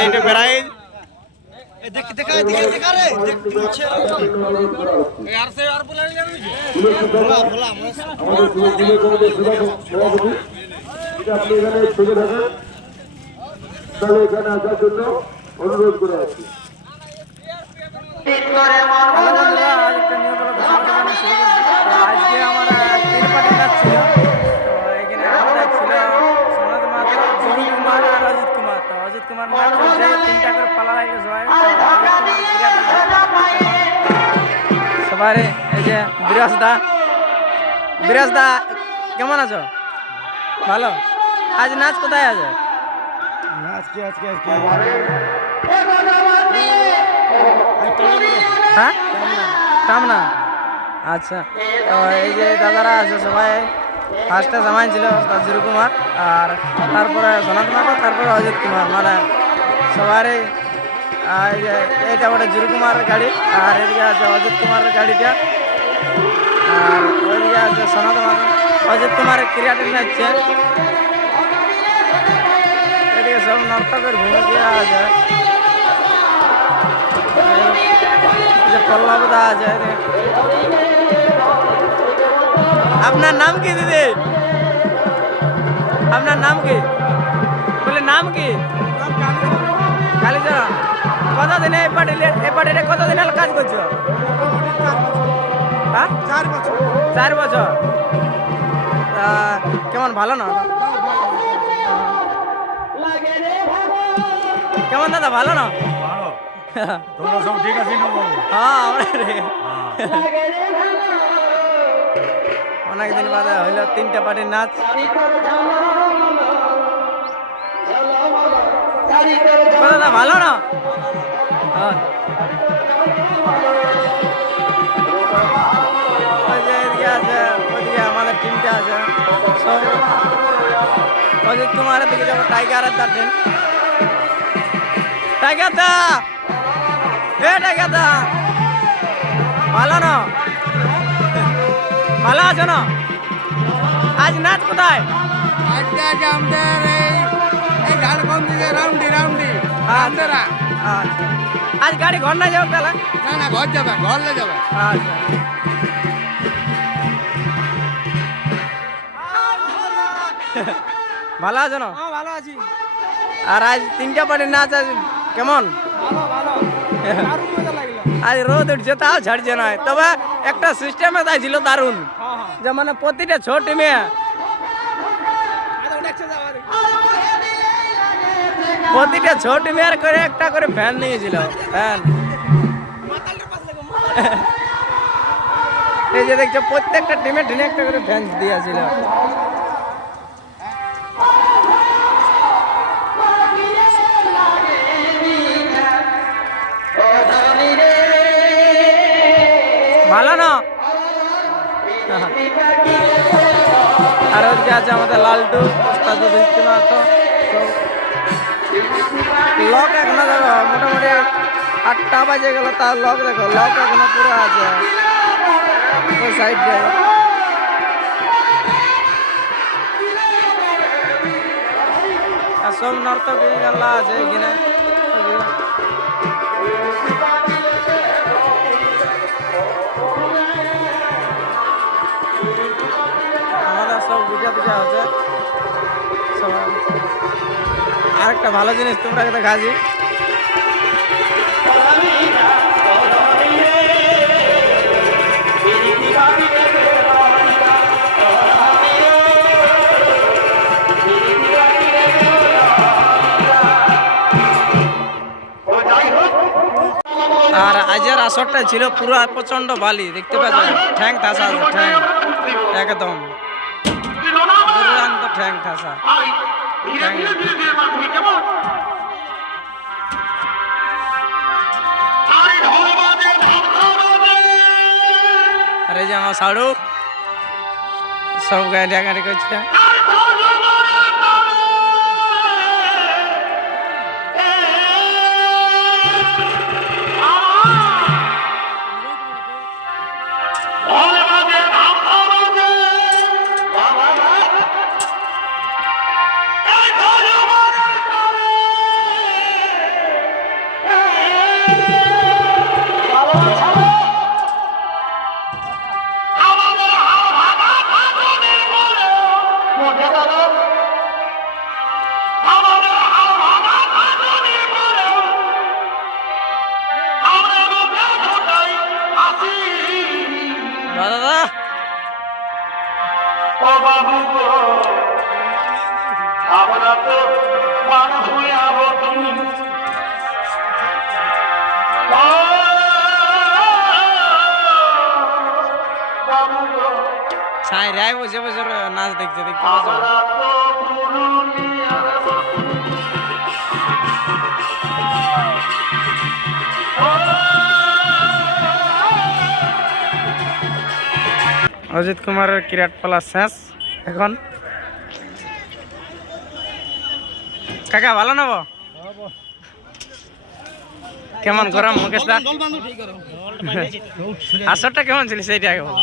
এইটা বেড়াই অনুরোধ করে আছি। আজকে আমার তিন পার্টি কাজ ছিল। তো এখানে আমাদের ছিল সনদ মাহাতো, জুরু কুমার আর অজিত কুমার। তো অজিত কুমার ম্যাচ চলছে, 3টা করে পালা লাগবে সবাই। সবার এই যে বিরাজ দা কেমন আছো? ভালো। আজ নাচ কোথায় আছে? হ্যাঁ টামনা। আচ্ছা, তো এই যে দাদারা আছে সবাই ফার্স্টে জামাই ছিল জুরু কুমার, আর তারপরে সনাত মাহাতো, তারপরে অজিত কুমার। মানে সবারই এই যে এইটা ওটা জুরু কুমারের গাড়ি, আর এদিকে আছে অজিত কুমারের গাড়িটা, আর ওইদিকে আছে সনাত মাহাতো। অজিত কুমারের ক্রিয়াটি হচ্ছে এদিকে সব নর্তকের ভূমিকা আছে, পল্লবদা আছে। আপনার নাম কি দিদি? আপনার নাম কি? বলে নাম কি? কালীচরণ। কতদিনে এই পার্টিতে কতদিন হলো কাজ করছো? হ্যাঁ 4 বছর। কেমন ভালো না? কেমন দাদা ভালো না? তোমরা সব ঠিক আছে? হ্যাঁ অনেকদিন বাদে হইলো 3টা পার্টির নাচ। দাদা ভালো না? ওই যে এদিকে আছে, ওইদিকে আমাদের টিমটা আছে সব। অজিত কুমারের দিকে যাবো, টাইগারের তার টিম। টাইগার দা, টাইগার দা ভালো না? ভালো আছো না? আজ নাচ কোথায়? আজকে আমাদের এই ঝাড়খণ্ড থেকে রাউন্ডি আজ গাড়ি ঘর না যাবে তাহলে? না ঘর যাবে, ঘরলে যাবে। আচ্ছা, ভালো আছো না? ভালো আছি। আর আজ 3টা পার্টির নাচ আজ কেমন? আজ রোদ উঠছে তাও ছাড়ছে না, তবে একটা সিস্টেমে তাই ছিল দারুণ, যে মানে প্রতিটা ছোট টিমে করে একটা করে ফ্যান নিয়েছিল। ফ্যান এই যে দেখছো প্রত্যেকটা টিমে টিনে একটা করে ফ্যান দিয়েছিল। ভালো না? আর ওদিকে আছে আমাদের লালটু, লক এখনো দেখো মোটামুটি 8টা বাজে গেল, তার লক দেখো, লক এখনো পুরো আছে ওই সাইডে। আর সব নর্তক আছে এখানে। আমাদের সব বুঝা আছে। আরেকটা ভালো জিনিস তোমরা দেখাচ্ছি, আর আজের আসরটা ছিল পুরো প্রচন্ড বালি, দেখতে পাচ্ছ ঠ্যাং ঠাসা আছে, ঠ্যাং একদম দুর্দান্ত ঠ্যাং ঠাসা। আর এই যে আমার শাহরুখ সব গাড়ি করছে। দাদা আমরা তো মানুষ হয়ে আবো তুমি ছাই রায় বসে বসে নাচ দেখতে দেখতে পাচ্ছ অজিত কুমারের কিরাট পালা শেষ এখন কাকা ভালো নেব কেমন গরম মুকেশদা আসরটা কেমন ছিল সেইটা আগে বল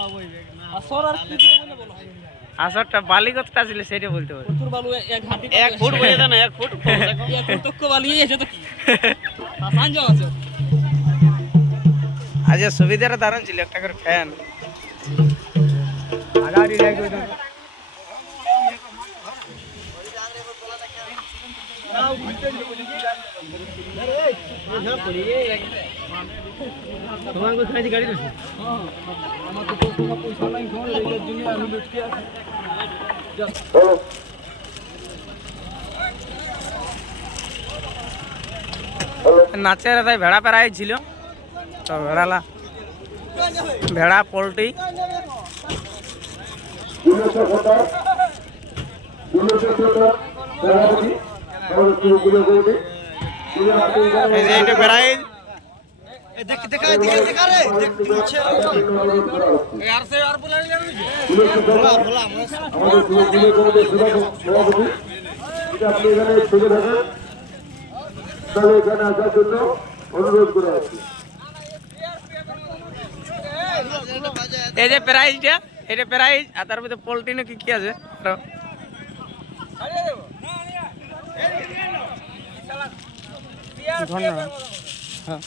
আসরটা বালি কতটা ছিল সেইটা বলতে পারো এক ফুট বলে দেন 1 ফুট তো বালি এসে তো আসান যাও আছে আজ সুবিধাটা দারুণ ছিল একটা করে ফ্যান আগাড়ি যাই কই দাও তোমার কো খাইছি গাড়ি দিছি আমার তো পয়সা নাই কোন এই দুনিয়া আমি লুটকে নাচের তাই ভেড়া পেরাই ছিল তো ভেড়া পোল্ট্রি প্রাইজ অনুরোধ করে আছি এই যে প্রাইজটা এটা প্রাইজ আর তার মধ্যে পোল্ট্রি না কি কি আছে ধন্যবাদ হ্যাঁ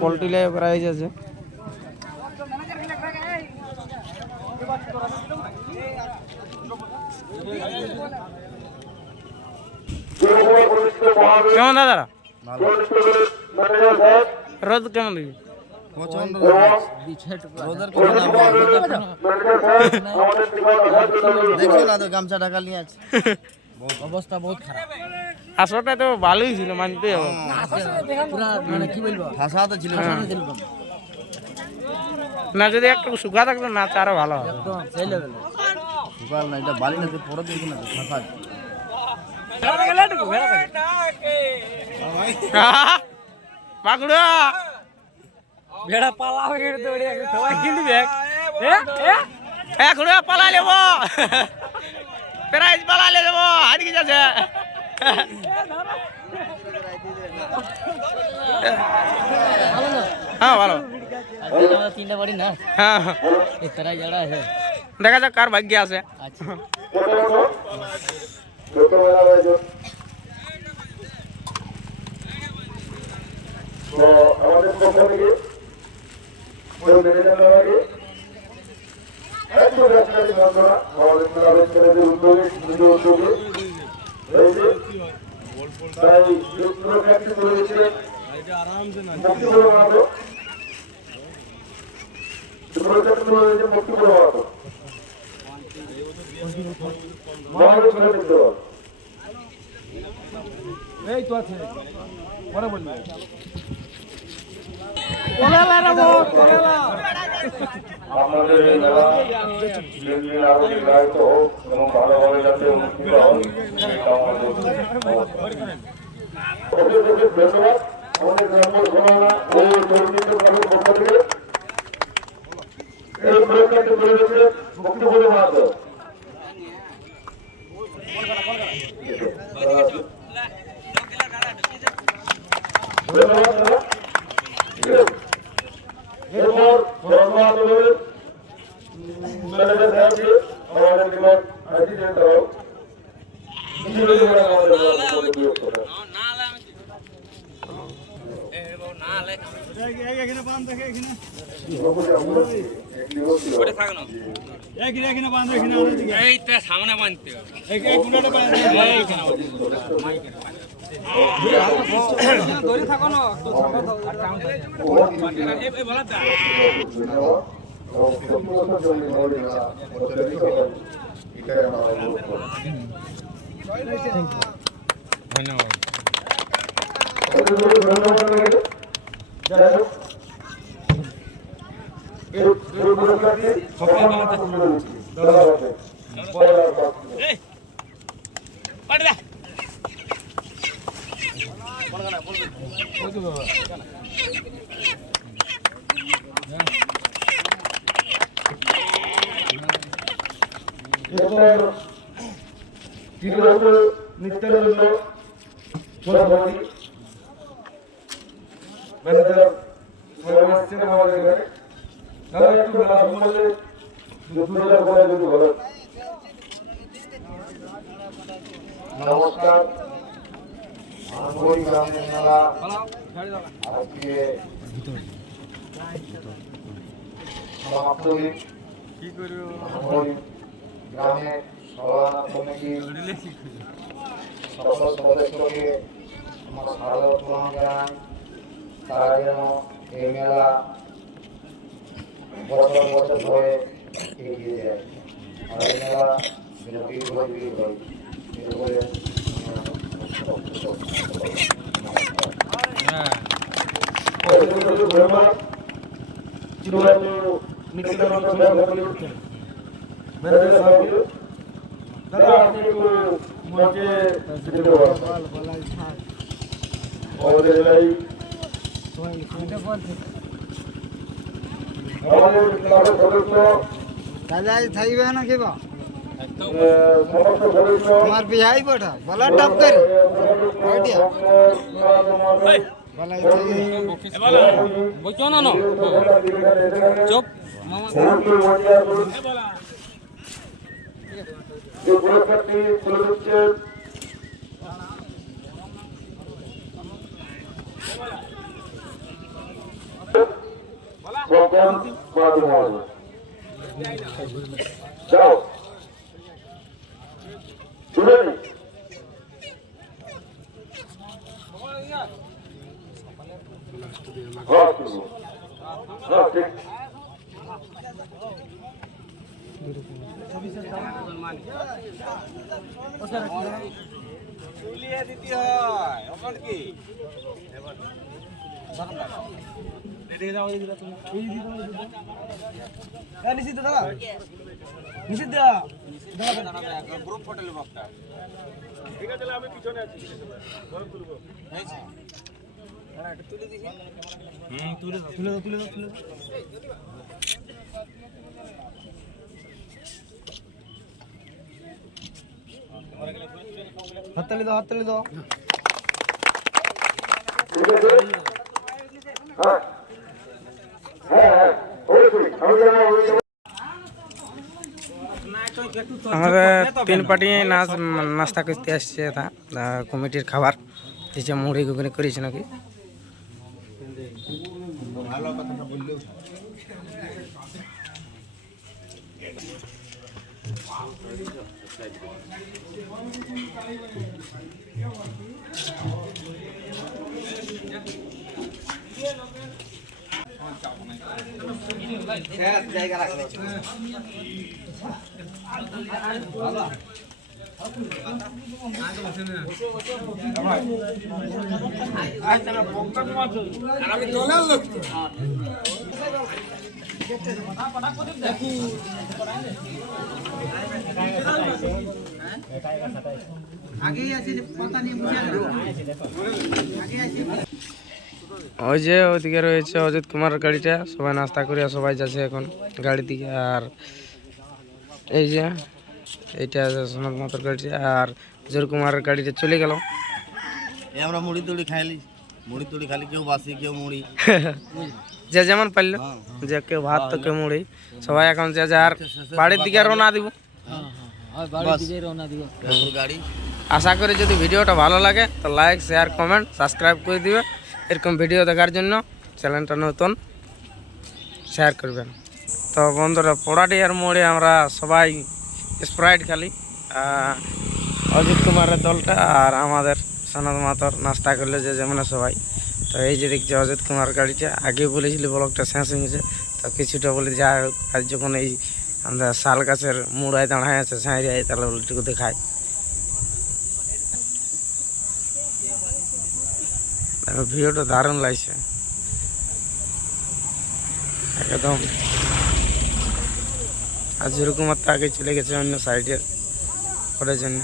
পোল্ট্রি লে প্রাইজ আছে কেমন দাদা রোদ কেমন দেখি দেখছো না তো গামছা ঢাকা নিয়ে আছে অবস্থা বহুত খারাপ আসরটা তো ভালোই ছিল মানতে হবে পুরা মানে কি বলবো ভাষা তো ছিল না যদি একটু শুকা থাকতো না আরো ভালো হবে সেই লেভেল সুপার না এটা বালি না তো পড়ে দিই না ভাষা পাকুড়া ভেড়া পালা হয়ে দৌড়ে সবাই কিনবি এখন পালা নেব প্রাইজ পালা নেব আজকে যাচ্ছে হ্যাঁ ভালো তিনটা বাড়ি না হ্যাঁ ইতরা জড়া আছে দেখা যাক কার ভাগ্য আছে আচ্ছা আমাদের পক্ষ থেকে মেনে নেওয়ার আগে একটু রাস্তায় বন্ধুরা আমাদের ক্লাবের ছেলেদের উদ্যোগে নিজ উদ্যোগে রয়েছে তাই প্রোগ্রামটি করেছে মুক্তিপুর মাহাতো প্রোগ্রামটি রয়েছে মুক্তিপুর মাহাতো মহাদেব প্রতিনিধি দল এই তো আছে পরে বলবি আপনাদের এই মেলা দিন আরো নির্ধারিত হোক এবং ভালোভাবে যাতে অনুষ্ঠিত হয় সেই কামনা করছি। ধন্যবাদ আমাদের গ্রাম্য ঘটনা ও কর্মীদের পক্ষ থেকে এই প্রোগ্রামটি করে দিচ্ছে মুক্তিপুর মাহাতো ধন্যবাদ এরপর ধর্মান্দোলনের ম্যানেজার সাহেবকে আমাদের নিকট হাজির যেতে হোক আমাদের সামনে বাঁধতে ধরে থাকো না নিত্যানন্দ সভাপতি ম্যানেজার দাদা একটু মেলা সম্বন্ধে 2000 বলে যদি বলেন। নমস্কার, আমগুড়ি গ্রামের মেলা আজকে সমাপ্তি। আমগুড়ি গ্রামের সভাপতি কমিটির সকল সদস্যকে আমার স্বাগত প্রদান জানাই। তারা যেন এই মেলা বছর বছর ধরে এগিয়ে যায় আর এই মেলা যেন দীর্ঘজীবী হয় এই বলে দাদা আপনি একটু মঞ্চে যেতে পারেন। আমাদের এলাই আমাদের ক্লাবের সদস্য দাদা থাকবে না কেবা সমস্ত সদস্য তোমার বিহাই বটা বলা টপ করে বলাই বইছো না না চুপ এই পুরস্কারটি তুলে দিচ্ছেন গগন বাদুমল। যাও তুলে নি ঠিক নিষিদ্ধ দাদা নিষিদ্ধ গ্রুপ ফটো বক্তা ঠিক আছে আমি পিছনে আছি বড় তুলবো তুলে দেখি তুলে দাও তুলে দাও তুলে দাও তুলে দাও হাততালি দাও হাততালি দাও ঠিক আছে হ্যাঁ হ্যাঁ হ্যাঁ অবশ্যই আমি জানি আমাদের 3 পার্টি নাস্তা করতে আসছে এটা কমিটির খাবার দিচ্ছে মুড়ি ঘুগনি করেছে নাকি জায়গা রাখবে ওই যে ওইদিকে রয়েছে অজিত কুমারের গাড়িটা সবাই নাস্তা করে সবাই যাচ্ছে এখন গাড়ি দিকে আর এই যে এইটা সোনাদ মাতার গাড়িটা আর জোর কুমারের গাড়িটা চলে গেল আমরা মুড়ি তুড়ি খাইলি মুড়ি তুড়ি খালি কেউ বাসি কেউ মুড়ি যে যেমন পারল যে কেউ ভাত তো কেউ মুড়ি সবাই এখন যে যার বাড়ির দিকে রওনা দিব গাড়ি আশা করি যদি ভিডিওটা ভালো লাগে তো লাইক শেয়ার কমেন্ট সাবস্ক্রাইব করে দিবে এরকম ভিডিও দেখার জন্য চ্যানেলটা নতুন শেয়ার করবেন। তো বন্ধুরা পোড়াটিয়ার মোড়ে আমরা সবাই স্প্রাইট খালি, অজিত কুমারের দলটা আর আমাদের সনদ মাতর নাস্তা করলে যে যেমন সবাই। তো এই যে দেখছি অজিত কুমার গাড়িটা, আগে বলেছিল ব্লগটা শেষ হয়ে গেছে, তো কিছুটা বলে যা হোক আজ যখন এই আমরা শাল গাছের মুড়ায় দাঁড়ায় আছে সাঁড়িয়ায়, তাহলে ওইটুকু দেখায়। ভিউটা দারুণ লাগছে একদম। আর যেরকম আগে চলে গেছে অন্য সাইডের ওটার জন্য।